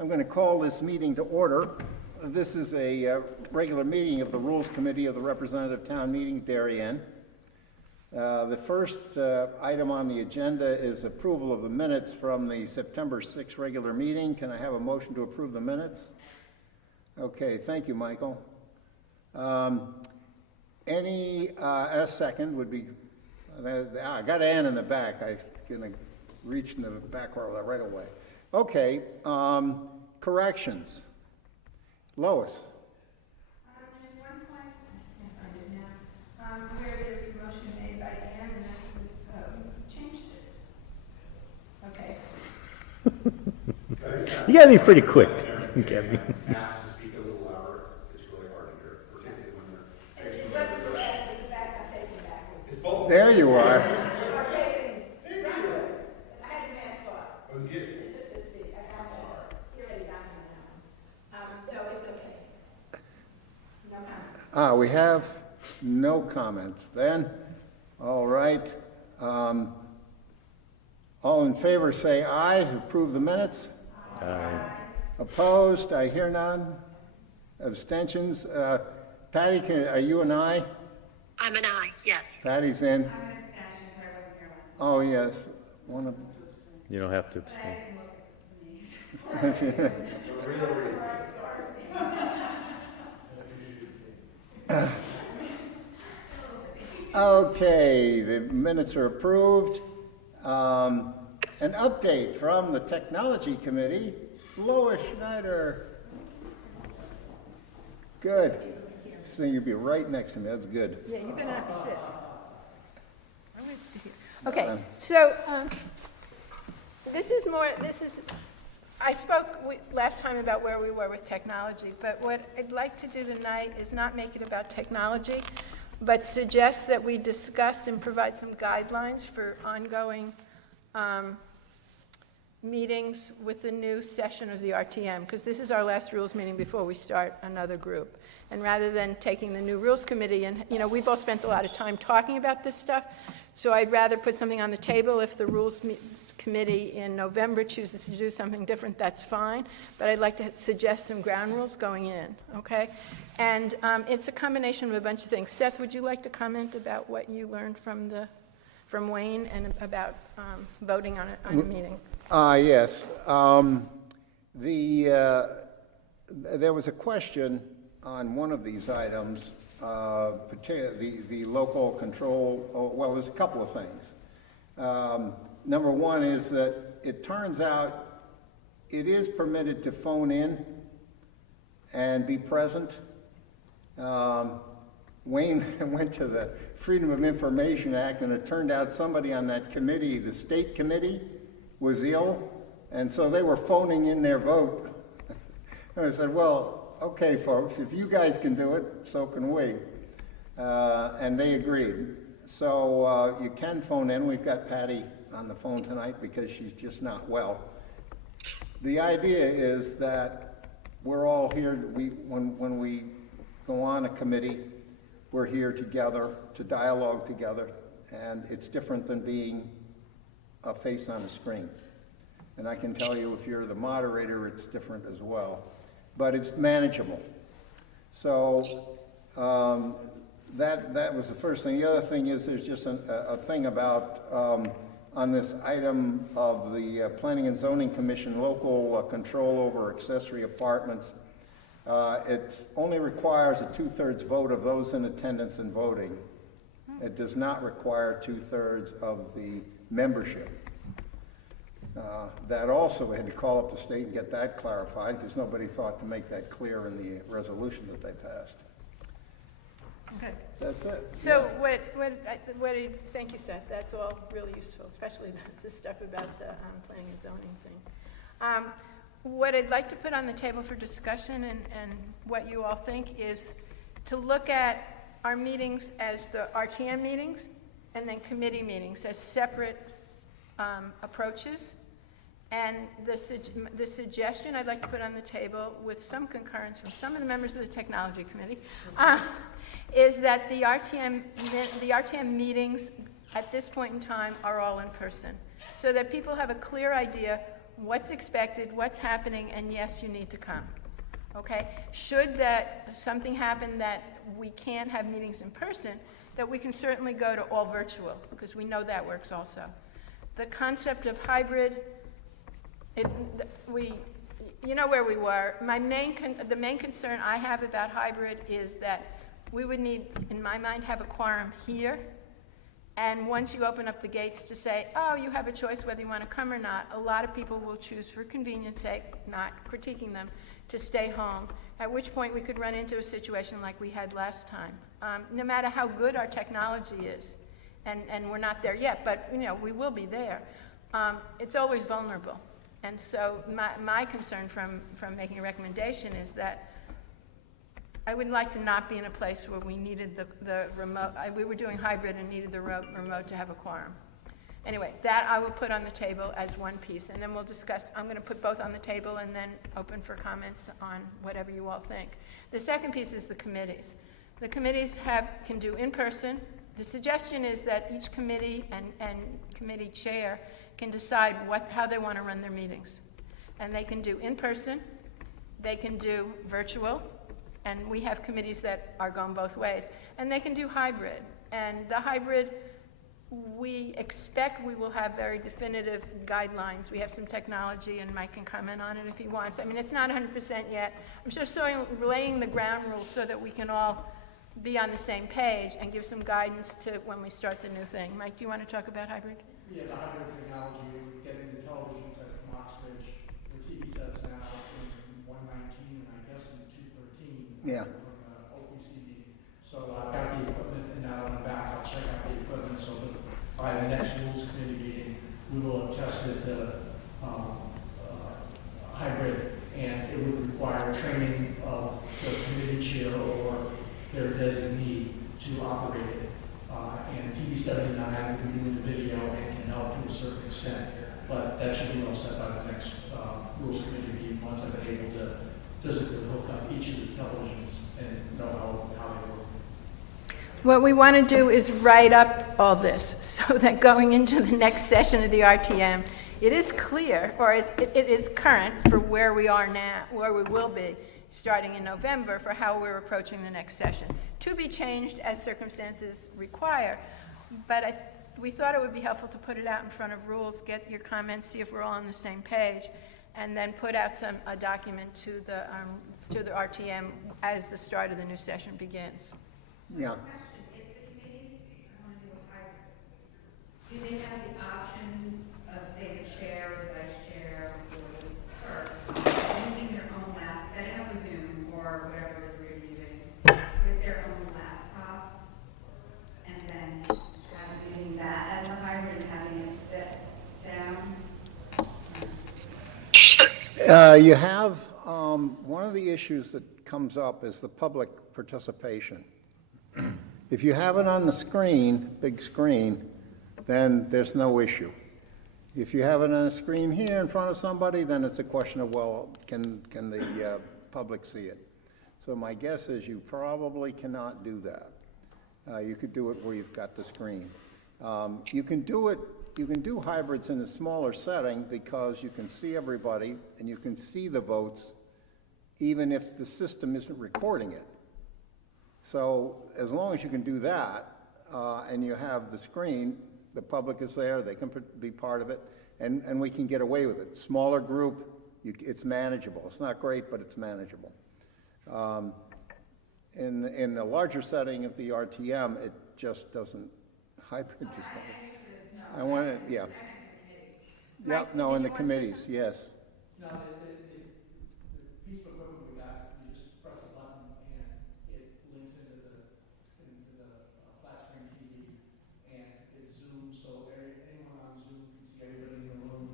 I'm going to call this meeting to order. This is a regular meeting of the Rules Committee of the Representative Town Meeting, Darien. The first item on the agenda is approval of the minutes from the September 6th regular meeting. Can I have a motion to approve the minutes? Okay, thank you, Michael. A second would be, I got Ann in the back. I'm going to reach in the back row right away. Okay, corrections. Lois. There's one point, I can't find it now, where there's a motion made by Ann and then changed it. Okay. You gotta be pretty quick. Gabby. Asked to speak a little louder, it's really hard to hear, particularly when they're It wasn't the last, it's back, I'm facing backwards. It's both. There you are. Or facing backwards. I had the mask off. Oh, you did. It's just this feet, I got you. You're ready, got me now. So it's okay. No comment. We have no comments then. All right. All in favor say aye. Approve the minutes. Aye. Opposed? I hear none. Abstentions? Patty, are you an aye? I'm an aye, yes. Patty's in. I'm an abstention, because I wasn't here last. Oh, yes. One of, You don't have to abstain. I didn't look at the knees. Okay, the minutes are approved. An update from the Technology Committee, Lois Schneider. Good. So you'll be right next to me, that's good. Yeah, you better not be sick. I want to see you. Okay, so I spoke last time about where we were with technology, but what I'd like to do tonight is not make it about technology, but suggest that we discuss and provide some guidelines for ongoing meetings with the new session of the RTM, because this is our last rules meeting before we start another group. And rather than taking the new rules committee, and we've all spent a lot of time talking about this stuff, so I'd rather put something on the table. If the rules committee in November chooses to do something different, that's fine, but I'd like to suggest some ground rules going in, okay? And it's a combination of a bunch of things. Seth, would you like to comment about what you learned from Wayne and about voting on a meeting? Yes. There was a question on one of these items, the local control. Well, there's a couple of things. Number one is that it turns out it is permitted to phone in and be present. Wayne went to the Freedom of Information Act, and it turned out somebody on that committee, the state committee, was ill, and so they were phoning in their vote. And I said, well, okay, folks, if you guys can do it, so can we. And they agreed. So you can phone in. We've got Patty on the phone tonight because she's just not well. The idea is that we're all here, when we go on a committee, we're here together to dialogue together, and it's different than being a face on a screen. And I can tell you, if you're the moderator, it's different as well. But it's manageable. So that was the first thing. The other thing is there's just a thing about, on this item of the Planning and Zoning Commission local control over accessory apartments, it only requires a 2/3 vote of those in attendance and voting. It does not require 2/3 of the membership. That also, we had to call up the state and get that clarified because nobody thought to make that clear in the resolution that they passed. Okay. That's it. So thank you, Seth. That's all really useful, especially the stuff about the planning and zoning thing. What I'd like to put on the table for discussion and what you all think is to look at our meetings as the RTM meetings and then committee meetings as separate approaches. And the suggestion I'd like to put on the table with some concurrence from some of the members of the Technology Committee is that the RTM meetings at this point in time are all in person, so that people have a clear idea what's expected, what's happening, and yes, you need to come. Okay? Should that, something happen that we can't have meetings in person, that we can certainly go to all virtual, because we know that works also. The concept of hybrid, you know where we were. The main concern I have about hybrid is that we would need, in my mind, have a quorum here. And once you open up the gates to say, oh, you have a choice whether you want to come or not, a lot of people will choose, for convenience sake, not critiquing them, to stay home, at which point we could run into a situation like we had last time. No matter how good our technology is, and we're not there yet, but we will be there, it's always vulnerable. And so my concern from making a recommendation is that I would like to not be in a place where we needed the remote, we were doing hybrid and needed the remote to have a quorum. Anyway, that I will put on the table as one piece, and then we'll discuss. I'm going to put both on the table and then open for comments on whatever you all think. The second piece is the committees. The committees can do in person. The suggestion is that each committee and committee chair can decide how they want to run their meetings. And they can do in person, they can do virtual, and we have committees that are going both ways, and they can do hybrid. And the hybrid, we expect we will have very definitive guidelines. We have some technology, and Mike can comment on it if he wants. I mean, it's not 100% yet. I'm just sort of laying the ground rules so that we can all be on the same page and give some guidance to when we start the new thing. Mike, do you want to talk about hybrid? Yeah, the hybrid technology, getting the television set from Oxbridge, the TV sets now in 119 and I guess in 213. Yeah. From the OPCD. So I've got the equipment, and now I'm back, I'll check out the equipment, so that by the next rules committee meeting, we will have tested the hybrid, and it would require training of the committee chair or their designee to operate it. And TV 79 will be doing the video and can help to a certain extent, but that should be all set by the next rules committee meeting once I've been able to physically hook up each of the televisions and know how they work. What we want to do is write up all this so that going into the next session of the RTM, it is clear, or it is current for where we are now, where we will be starting in November, for how we're approaching the next session. To be changed as circumstances require, but we thought it would be helpful to put it out in front of rules, get your comments, see if we're all on the same page, and then put out a document to the RTM as the start of the new session begins. Yeah. Question, if the committees want to do a hybrid, do they have the option of, say, the chair or the vice chair or the clerk using their own laptop, setting up a Zoom or whatever it is we're using with their own laptop, and then using that as a hybrid and having it sit down? You have, one of the issues that comes up is the public participation. If you have it on the screen, big screen, then there's no issue. If you have it on a screen here in front of somebody, then it's a question of, well, can the public see it? So my guess is you probably cannot do that. You could do it where you've got the screen. You can do hybrids in a smaller setting because you can see everybody and you can see the votes even if the system isn't recording it. So as long as you can do that and you have the screen, the public is there, they can be part of it, and we can get away with it. Smaller group, it's manageable. It's not great, but it's manageable. In the larger setting of the RTM, it just doesn't, hybrid is not. I want it, yeah. Yeah, Mike, no, did in you the want to say committees, something? yes. No, the piece of equipment we got, you just press a button and it links into the flat screen TV, and it zooms, so anyone on Zoom can see everybody in the room,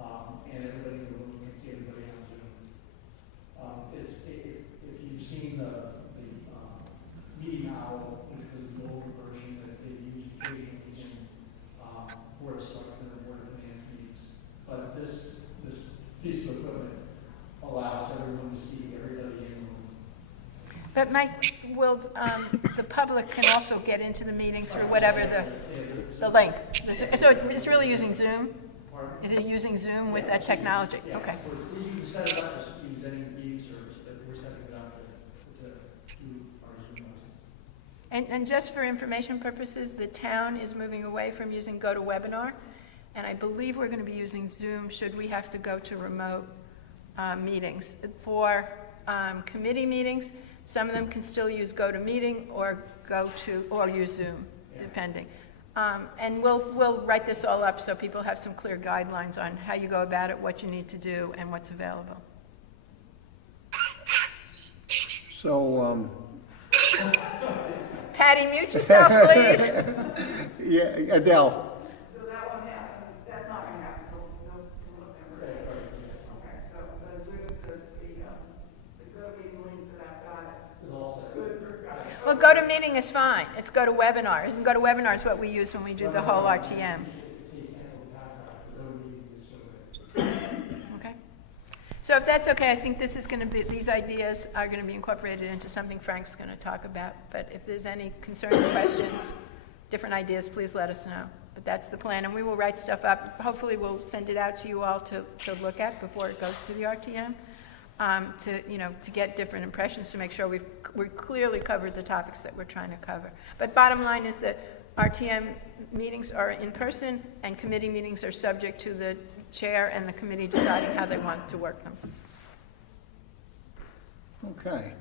and everybody in the room can see everybody on Zoom. If you've seen the meeting owl, which was the older version that they used occasionally in Board of Selectmen and Board of Finance meetings, but this piece of equipment allows everyone to see everybody in the room. But Mike, will the public can also get into the meeting through whatever the link? So it's really using Zoom? Pardon? Is it using Zoom with that technology? Yeah, Okay. we can set it up to use any meeting service, but we're setting it up to do our Zoom license. And just for information purposes, the town is moving away from using GoToWebinar, and I believe we're going to be using Zoom should we have to go to remote meetings. For committee meetings, some of them can still use GoToMeeting or use Zoom, depending. And we'll write this all up so people have some clear guidelines on how you go about it, what you need to do, and what's available. So, Patty, mute yourself, please. yeah, Adele, So that won't happen, that's not gonna happen till November. Okay, so as soon as the go-meeting link that I've got is good for guys. Well, GoToMeeting is fine. It's GoToWebinar. And GoToWebinar is what we use when we do the whole RTM. Okay. So if that's okay, I think this is going to be, these ideas are going to be incorporated into something Frank's going to talk about. But if there's any concerns, questions, different ideas, please let us know. But that's the plan, and we will write stuff up. Hopefully, we'll send it out to you all to look at before it goes to the RTM, to get different impressions, to make sure we've clearly covered the topics that we're trying to cover. But bottom line is that RTM meetings are in person, and committee meetings are subject to the chair and the committee deciding how they want to work them. okay,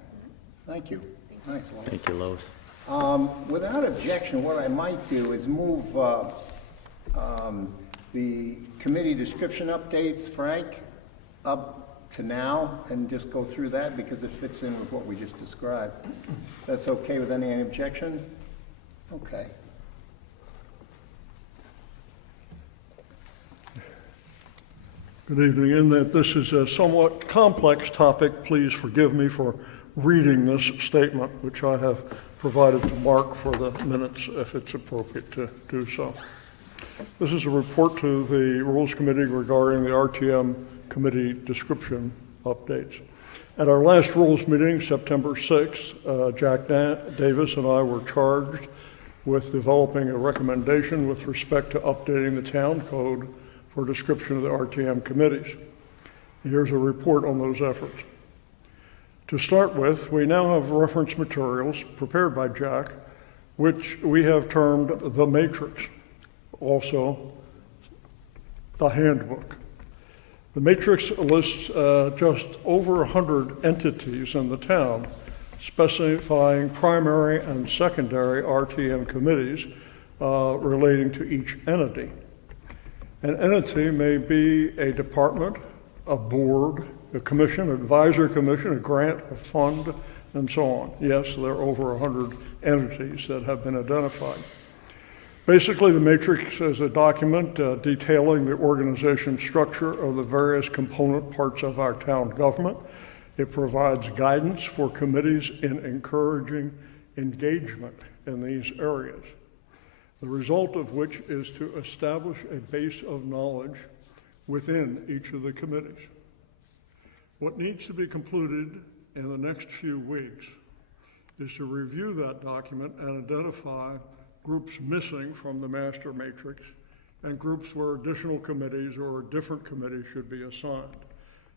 thank you. Thanks, Lois. Thank you, Lois. Without objection, what I might do is move the committee description updates, Frank, up to now, and just go through that because it fits in with what we just described. That's okay with any objection? Okay. Good evening. In that this is a somewhat complex topic, please forgive me for reading this statement, which I have provided to Mark for the minutes if it's appropriate to do so. This is a report to the Rules Committee regarding the RTM committee description updates. At our last Rules meeting, September 6th, Jack Davis and I were charged with developing a recommendation with respect to updating the town code for description of the RTM committees. Here's a report on those efforts. To start with, we now have reference materials prepared by Jack, which we have termed the matrix, also the handbook. The matrix lists just over 100 entities in the town, specifying primary and secondary RTM committees relating to each entity. An entity may be a department, a board, a commission, an advisory commission, a grant, a fund, and so on. Yes, there are over 100 entities that have been identified. Basically, the matrix is a document detailing the organization structure of the various component parts of our town government. It provides guidance for committees in encouraging engagement in these areas, the result of which is to establish a base of knowledge within each of the committees. What needs to be concluded in the next few weeks is to review that document and identify groups missing from the master matrix and groups where additional committees or a different committee should be assigned.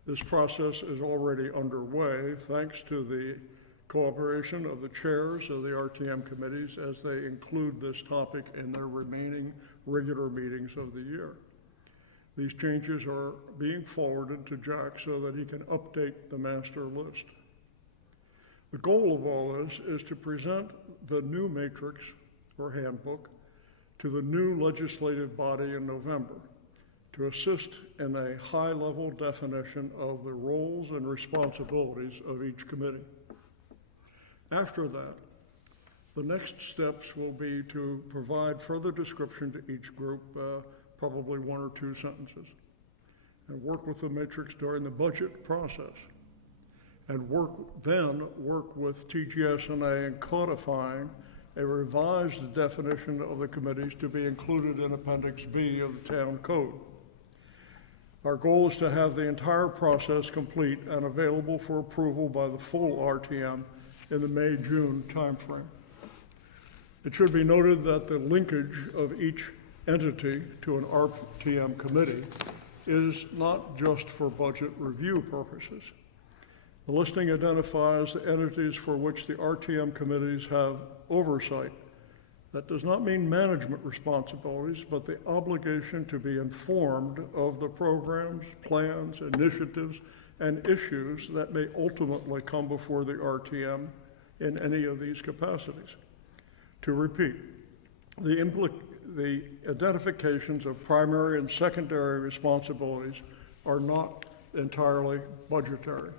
This process is already underway thanks to the cooperation of the chairs of the RTM committees as they include this topic in their remaining regular meetings of the year. These changes are being forwarded to Jack so that he can update the master list. The goal of all this is to present the new matrix or handbook to the new legislative body in November to assist in a high-level definition of the roles and responsibilities of each committee. After that, the next steps will be to provide further description to each group, probably 1 or 2 sentences, and work with the matrix during the budget process, and work with TGS&A in codifying a revised definition of the committees to be included in Appendix B of the Town Code. Our goal is to have the entire process complete and available for approval by the full RTM in the May-June timeframe. It should be noted that the linkage of each entity to an RTM committee is not just for budget review purposes. The listing identifies the entities for which the RTM committees have oversight. That does not mean management responsibilities, but the obligation to be informed of the programs, plans, initiatives, and issues that may ultimately come before the RTM in any of these capacities. To repeat, the identifications of primary and secondary responsibilities are not entirely budgetary.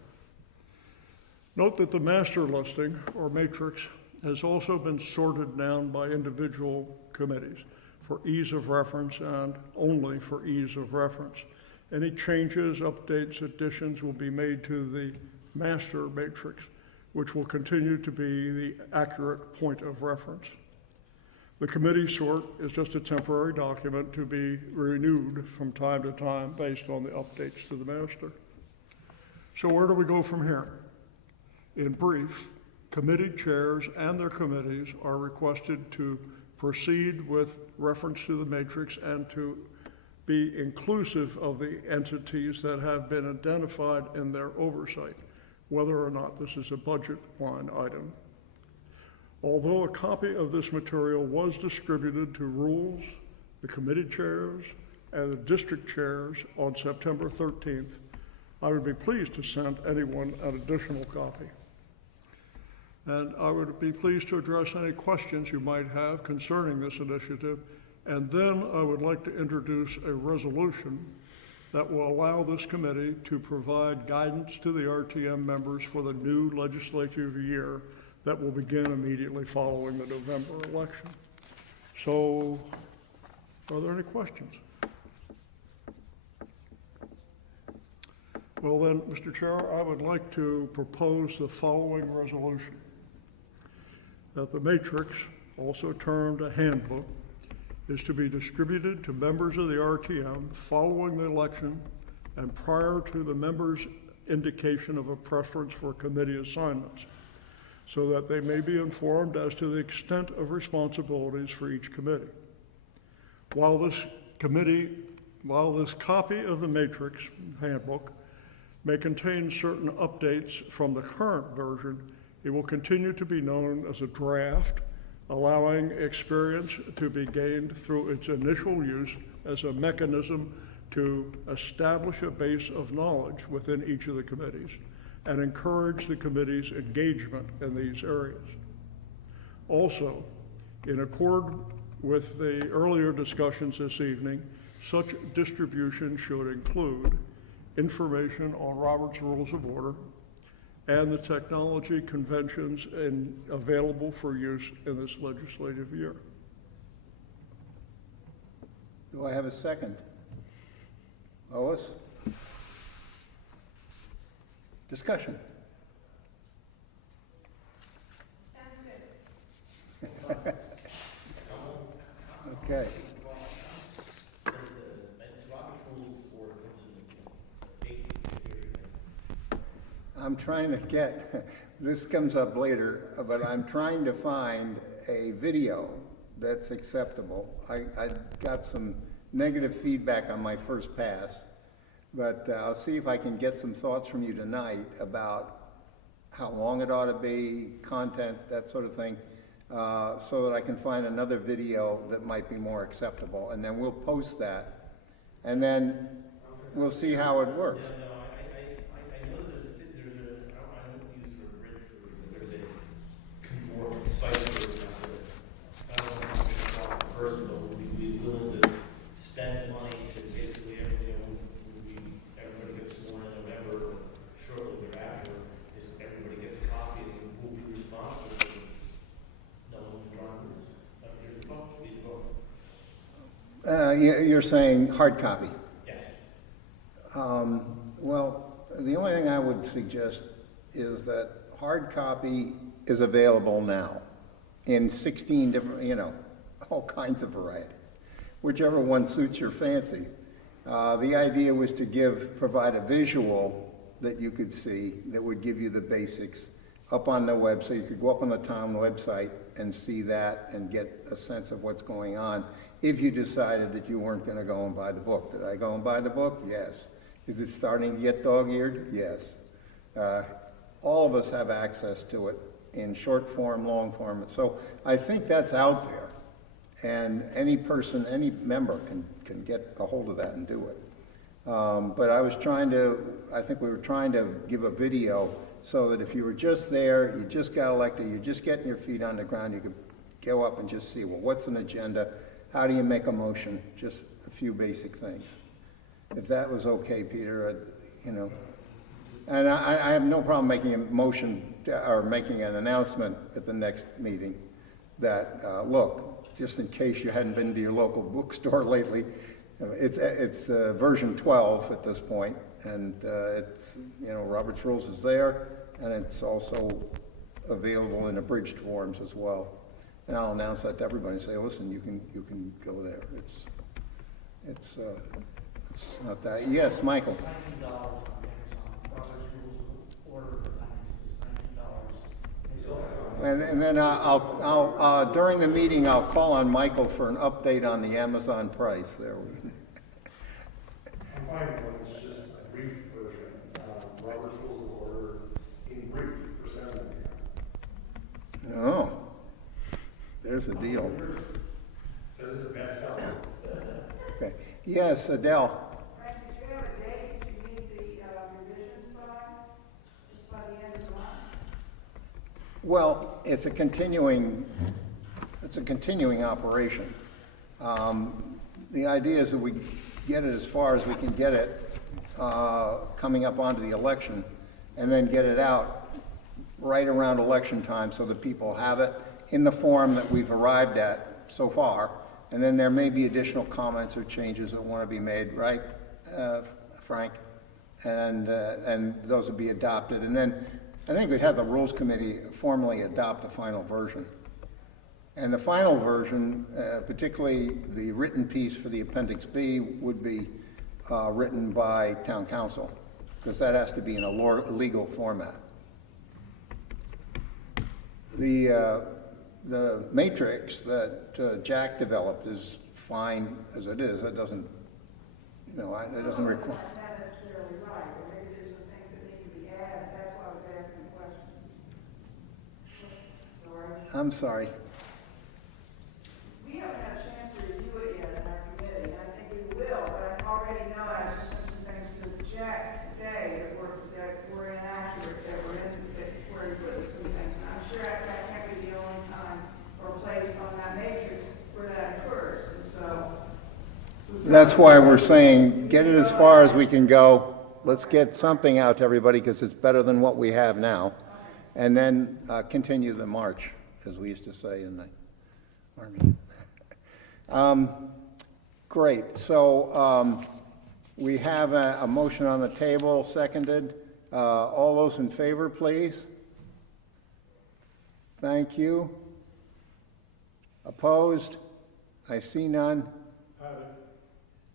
Note that the master listing, or matrix, has also been sorted down by individual committees for ease of reference and only for ease of reference. Any changes, updates, additions will be made to the master matrix, which will continue to be the accurate point of reference. The committee sort is just a temporary document to be renewed from time to time based on the updates to the master. So where do we go from here? In brief, committee chairs and their committees are requested to proceed with reference to the matrix and to be inclusive of the entities that have been identified in their oversight, whether or not this is a budget line item. Although a copy of this material was distributed to rules, the committee chairs, and the district chairs on September 13th, I would be pleased to send anyone an additional copy. And I would be pleased to address any questions you might have concerning this initiative. And then I would like to introduce a resolution that will allow this committee to provide guidance to the RTM members for the new legislative year that will begin immediately following the November election. So, are there any questions? Well then, Mr. Chair, I would like to propose the following resolution. That the matrix, also termed a handbook, is to be distributed to members of the RTM following the election and prior to the members' indication of a preference for committee assignments, so that they may be informed as to the extent of responsibilities for each committee. While this copy of the matrix handbook may contain certain updates from the current version, it will continue to be known as a draft, allowing experience to be gained through its initial use as a mechanism to establish a base of knowledge within each of the committees and encourage the committee's engagement in these areas. Also, in accord with the earlier discussions this evening, such distribution should include information on Robert's Rules of Order and the technology conventions available for use in this legislative year. Do I have a second? Lois? Discussion. Sounds good. Okay. I'm trying to get, this comes up later, but I'm trying to find a video that's acceptable. I got some negative feedback on my first pass, but I'll see if I can get some thoughts from you tonight about how long it ought to be, content, that sort of thing, so that I can find another video that might be more acceptable. And then we'll post that, and then we'll see how it works. You're saying hard copy? Yes. Well, the only thing I would suggest is that hard copy is available now in 16 different, all kinds of varieties, whichever one suits your fancy. The idea was to provide a visual that you could see that would give you the basics up on the web, so you could go up on the town website and see that and get a sense of what's going on, if you decided that you weren't gonna go and buy the book. Did I go and buy the book? Yes. Is it starting to get dog-eared? Yes. All of us have access to it in short form, long form, so I think that's out there. And any person, any member can get a hold of that and do it. But I think we were trying to give a video so that if you were just there, you just got elected, you're just getting your feet on the ground, you could go up and just see, well, what's an agenda? How do you make a motion? Just a few basic things. If that was okay, Peter, you know. And I have no problem making a motion or making an announcement at the next meeting that, look, just in case you hadn't been to your local bookstore lately, it's version 12 at this point, and it's, you know, Robert's Rules is there, and it's also available in abridged forms as well. And I'll announce that to everybody and say, listen, you can go there. It's not that. Yes, Michael. $19 on Amazon. Robert's Rules of Order for Times is $19. And then I'll during the meeting, I'll call on Michael for an update on the Amazon price. There we go. I'm finding one that's just a brief version, Robert's Rules of Order in brief for $7.99. Oh, there's a deal. Says it's a bestseller. Okay. Yes, Adele. Frank, did you have a date that you need the revisions by? Just by the end of the month? Well, it's a continuing operation. The idea is that we get it as far as we can get it, coming up onto the election, and then get it out right around election time so that people have it in the form that we've arrived at so far. And then there may be additional comments or changes that want to be made, right, Frank? And those would be adopted. And then I think we'd have the Rules Committee formally adopt the final version. And the final version, particularly the written piece for the Appendix B, would be written by Town Council, because that has to be in a legal format. The matrix that Jack developed is fine as it is. It doesn't, you know, it doesn't require. That's not necessarily right, or maybe there's some things that need to be added, that's why I was asking the question. Sorry. I'm sorry. We haven't had a chance to review it yet in our committee, and I think we will, but I already know, I just sent some things to Jack today that were inaccurate, that were where he put some things, and I'm sure that can't be the only time or place on that matrix where that occurs, and so. That's why we're saying, get it as far as we can go. Let's get something out to everybody, because it's better than what we have now. And then continue the march, as we used to say in the Army. Great. So we have a motion on the table, seconded. All those in favor, please? Thank you. Opposed? I see none.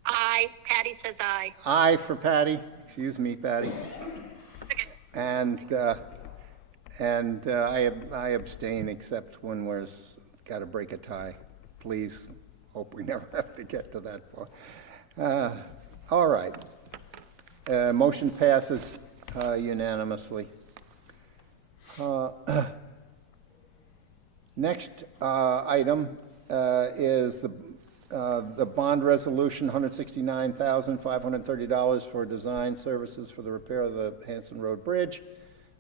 Aye. Patty says aye. Aye for Patty. Excuse me, Patty. And I abstain, except when we're got to break a tie. Please, hope we never have to get to that point. All right. Motion passes unanimously. Next item is the bond resolution, $169,530 for design services for the repair of the Hanson Road Bridge.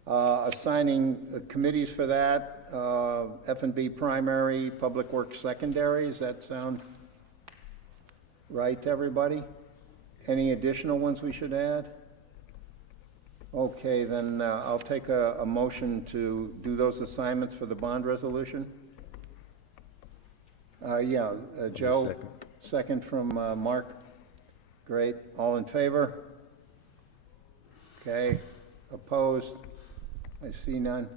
Assigning committees for that, F&B primary, Public Works secondary. Does that sound right to everybody? Any additional ones we should add? Okay, then I'll take a motion to do those assignments for the bond resolution. Joe, second from Mark. Great. All in favor? Okay. Opposed? I see none.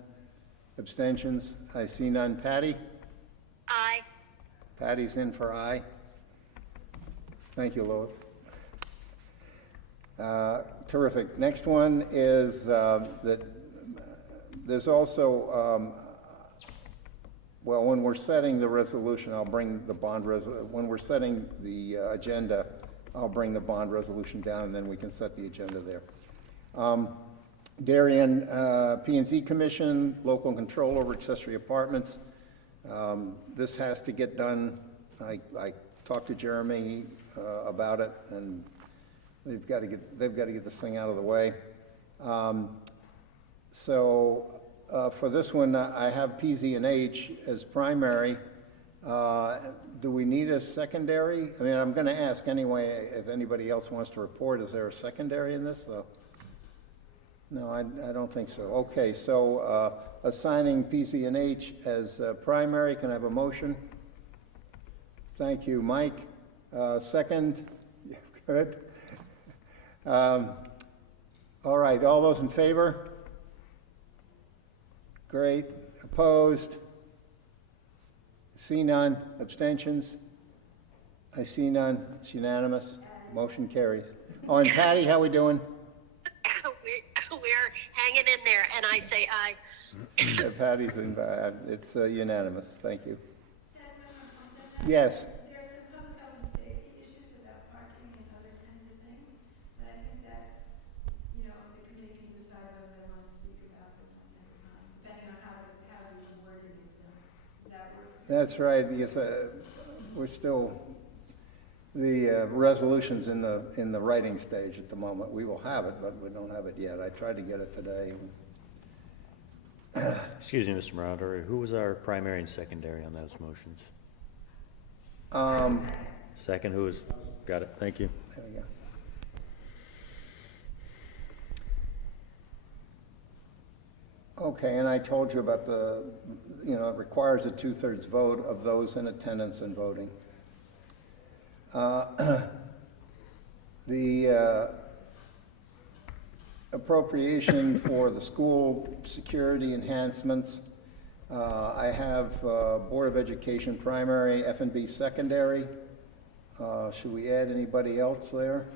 Abstentions? I see none. Patty? Aye. Patty's in for aye. Thank you, Lois. Terrific. Next one is that There's also, well, when we're setting the resolution, I'll bring the when we're setting the agenda, I'll bring the bond resolution down, and then we can set the agenda there. Darien P&Z Commission, local control over accessory apartments. This has to get done. I talked to Jeremy about it, and they've got to get this thing out of the way. So for this one, I have PZ&H as primary. Do we need a secondary? I mean, I'm going to ask anyway if anybody else wants to report. Is there a secondary in this, though? No, I don't think so. Okay, so assigning PZ&H as primary, can I have a motion? Thank you, Mike. Second? Good. All right, all those in favor? Great. Opposed? See none. Abstentions? I see none. It's unanimous. Motion carries. Oh, and Patty, how we doing? We're hanging in there, and I say aye. Yeah, Patty's in, it's unanimous. Thank you. Yes. There's some public health and safety issues about parking and other kinds of things, but I think that, you know, the committee can decide whether they want to speak about it, depending on how you worded this. Does that work? That's right, because we're still, the resolution's in the writing stage at the moment. We will have it, but we don't have it yet. I tried to get it today. Excuse me, Mr. Moderator, who was our primary and secondary on those motions? Second, who was, got it, thank you. There we go. Okay, and I told you about it requires a 2/3 vote of those in attendance and voting. The appropriation for the school security enhancements, I have Board of Education primary, F&B secondary. Should we add anybody else there?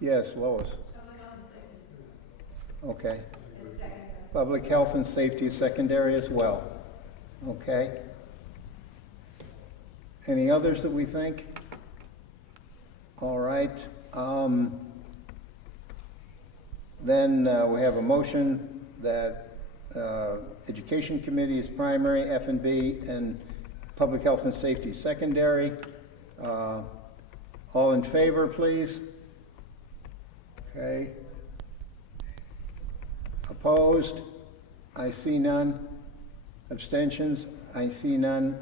Yes, Lois. Public health and safety. Okay. As secondary. Public health and safety secondary as well. Okay. Any others that we think? All right. Then we have a motion that Education Committee is primary, F&B, and Public Health and Safety secondary. All in favor, please? Okay. Opposed? I see none. Abstentions? I see none.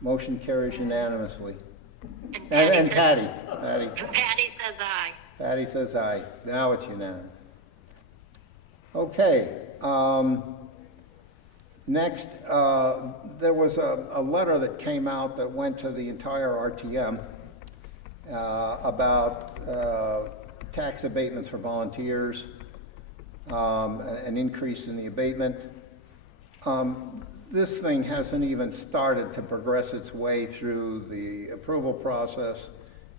Motion carries unanimously. And Patty. Patty says aye. Patty says aye. Now it's unanimous. Okay. Next, there was a letter that came out that went to the entire RTM about tax abatements for volunteers, an increase in the abatement. This thing hasn't even started to progress its way through the approval process.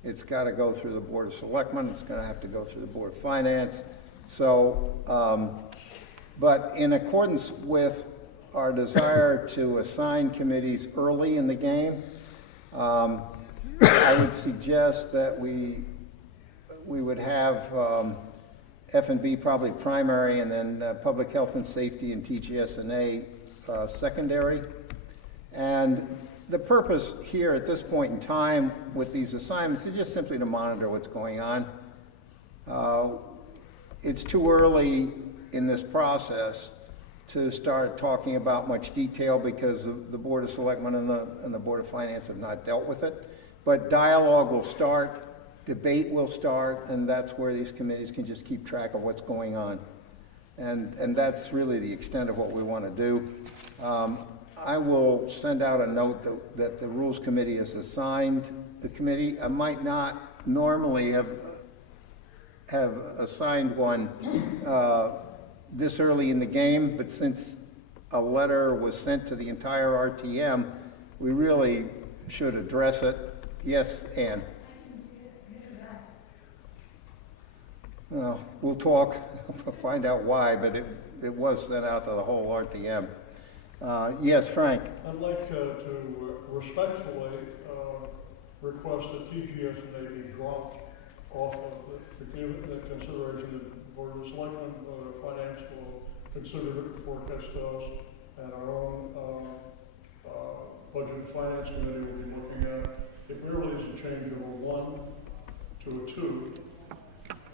It's got to go through the Board of Selectmen. It's going to have to go through the Board of Finance. So, but in accordance with our desire to assign committees early in the game, I would suggest that we would have F&B probably primary, and then Public Health and Safety and TGS&A secondary. And the purpose here at this point in time with these assignments is just simply to monitor what's going on. It's too early in this process to start talking about much detail because the Board of Selectmen and the Board of Finance have not dealt with it. But dialogue will start, debate will start, and that's where these committees can just keep track of what's going on. And that's really the extent of what we want to do. I will send out a note that the Rules Committee has assigned the committee. I might not normally have assigned one this early in the game, but since a letter was sent to the entire RTM, we really should address it. Yes, Ann? Well, we'll talk, find out why, but it was sent out to the whole RTM. Yes, Frank? I'd like to respectfully request that TGS&A be dropped off of the consideration of the Board of Selectmen, Finance will consider it before it gets to us, and our own Budget and Finance Committee will be looking at it. It really is a change of a 1 to a 2,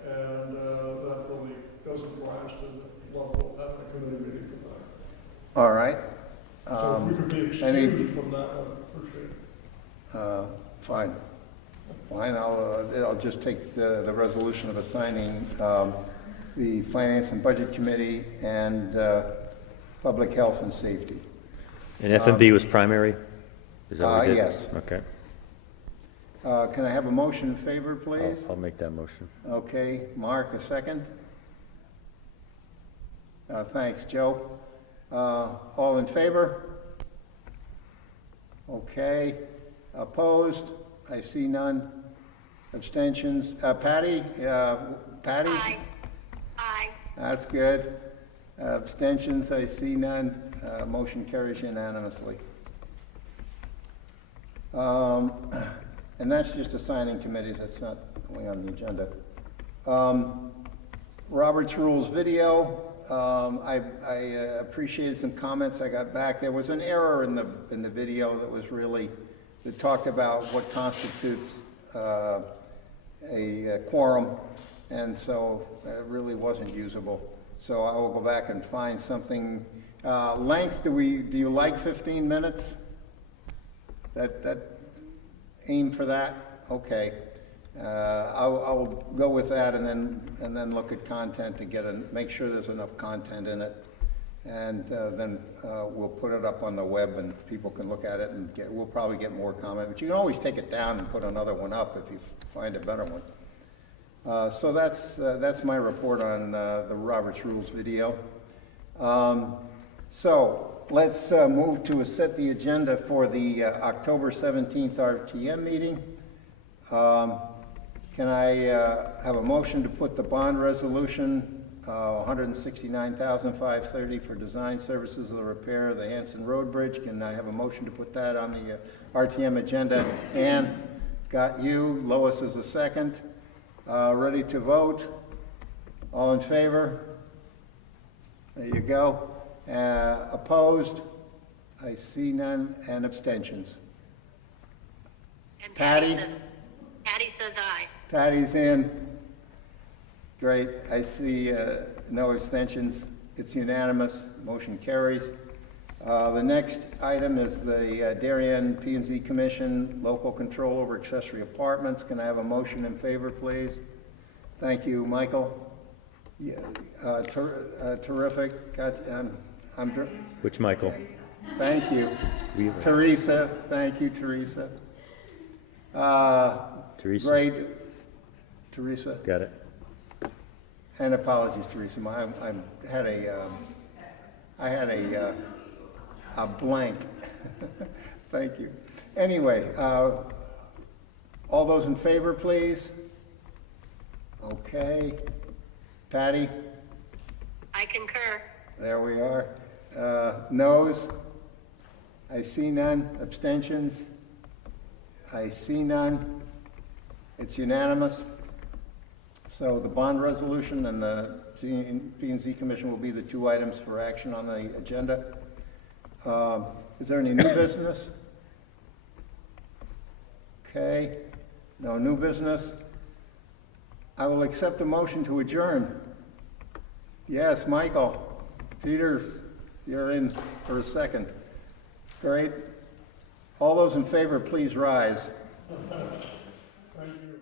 and that really doesn't rise to the level at the committee meeting for that. All right. So if we could be excused from that, I'd appreciate it. Fine. Fine, I'll just take the resolution of assigning the Finance and Budget Committee and Public Health and Safety. And FMB was primary? Is that what we did? Yes. Okay, Can I have a motion in favor, please? I'll make that motion. Okay, Mark, a second? Thanks, Joe. All in favor? Okay. Opposed? I see none. Abstentions? Patty? Patty? Aye. Aye. That's good. Abstentions? I see none. Motion carries unanimously. And that's just assigning committees. That's not going on the agenda. Robert's Rules video. I appreciated some comments I got back. There was an error in the video that talked about what constitutes a quorum, and so it really wasn't usable. So I will go back and find something. Length, do you like 15 minutes? That aim for that? Okay. I'll go with that and then look at content to make sure there's enough content in it. And then we'll put it up on the web and people can look at it and we'll probably get more comment. But you can always take it down and put another one up if you find a better one. So that's my report on the Robert's Rules video. So let's move to set the agenda for the October 17th RTM meeting. Can I have a motion to put the bond resolution, $169,530 for design services of the repair of the Hanson Road Bridge? Can I have a motion to put that on the RTM agenda? Ann, got you. Lois is a second. Ready to vote? All in favor? There you go. Opposed? I see none. And abstentions? And Patty? Patty says aye. Patty's in. Great. I see no abstentions. It's unanimous. Motion carries. The next item is the Darien P&Z Commission Local Control over Accessory Apartments. Can I have a motion in favor, please? Thank you, Michael. Yeah, terrific. Which Michael? Thank you. Wheeler. Teresa. Thank you, Teresa. Teresa. Great. Teresa. Got it. And apologies, Teresa. I had a blank. Thank you. Anyway, all those in favor, please. Okay. Patty? I concur. There we are. Noes? I see none. Abstentions? I see none. It's unanimous. So the bond resolution and the P&Z Commission will be the two items for action on the agenda. Is there any new business? Okay. No new business. I will accept a motion to adjourn. Yes, Michael. Peter, you're in for a second. Great. All those in favor, please rise. Thank you.